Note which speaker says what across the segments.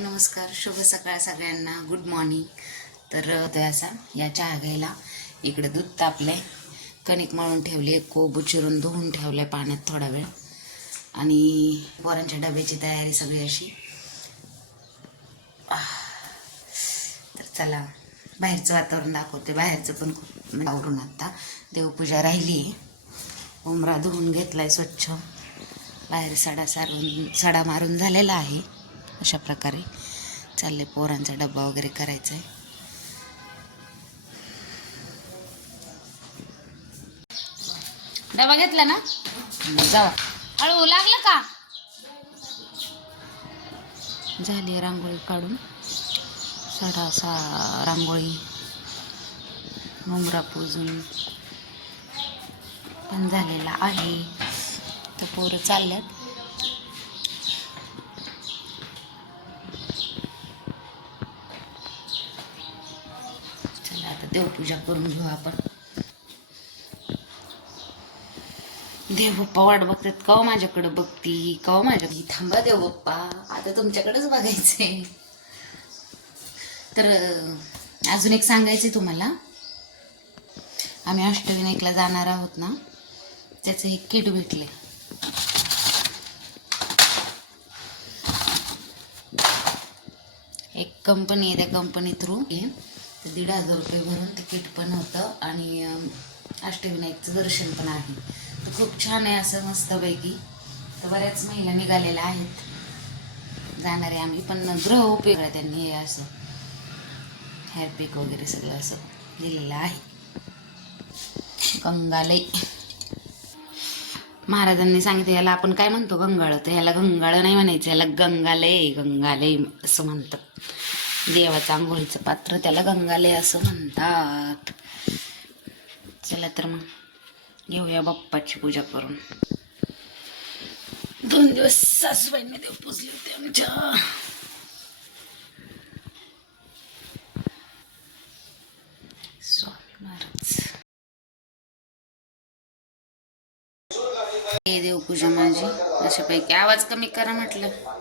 Speaker 1: नमस्कार शुभ सकाळ सगळ्यांना. गुड मॉर्निंग तर अ, असा या चहा घ्यायला. इकडे दूध तापले कणिक मळून ठेवले कोब चिरून धुवून ठेवले पाण्यात थोडा वेळ. आणि पोरांच्या डब्याची तयारी सगळी अशी. तर चला बाहेरचं वातावरण दाखवते. बाहेरचं पण खूप म्हणजे आवरून आता. देवपूजा राहिली आहे उमरा धुवून घेतला आहे स्वच्छ. बाहेर सडा सारून सडा मारून झालेला आहे. अशा प्रकारे चालले पोरांचा डब्बा वगैरे करायचा आहे डबा घेतला ना? जावा हळू लागलं का? झाली रांगोळी काढून. सडा सा रांगोळी मुंबरा पूजून. पण झालेला आहे. तर पोरं चालल्यात. देवपूजा करून घेऊ आपण. देव बाप्पा वाट बघतात कव माझ्याकडे बघती कव माझ्या थांबा देव बाप्पा आता तुमच्याकडेच बघायचंय. तर अजून एक सांगायचं तुम्हाला. आम्ही अष्टविनायकला जाणार आहोत ना त्याचं एक किट भेटले एक कंपनी आहे त्या कंपनी थ्रू तर दीड हजार रुपये भरून तिकीट पण होतं आणि अष्टविनायकचं दर्शन पण आहे. तर खूप छान आहे असं मस्तपैकी. तर बऱ्याच महिला निघालेल्या आहेत. जाणार आहे आम्ही पण ग्रह उपयोग त्यांनी हे असं. हेअरपीक वगैरे सगळं असं दिलेलं आहे. गंगालय महाराजांनी सांगितलं याला आपण काय म्हणतो? गंगाळ. तर याला गंगाळ नाही म्हणायचं. याला गंगालय गंगालय असं म्हणतात. देवाचं आंघोळीचं पात्र त्याला गंगालय असं म्हणतात. चला तर मग घेऊया बाप्पाची पूजा करून. दोन दिवस सासूबाईंनी देव पुजले होते आमच्या. स्वामी महाराज. हे देवपूजा माझी. अशापैकी आवाज कमी करा म्हटलं.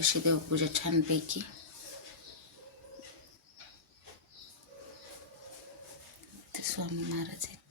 Speaker 1: अशी देवपूजा छानपैकी. ते स्वामी महाराज आहेत.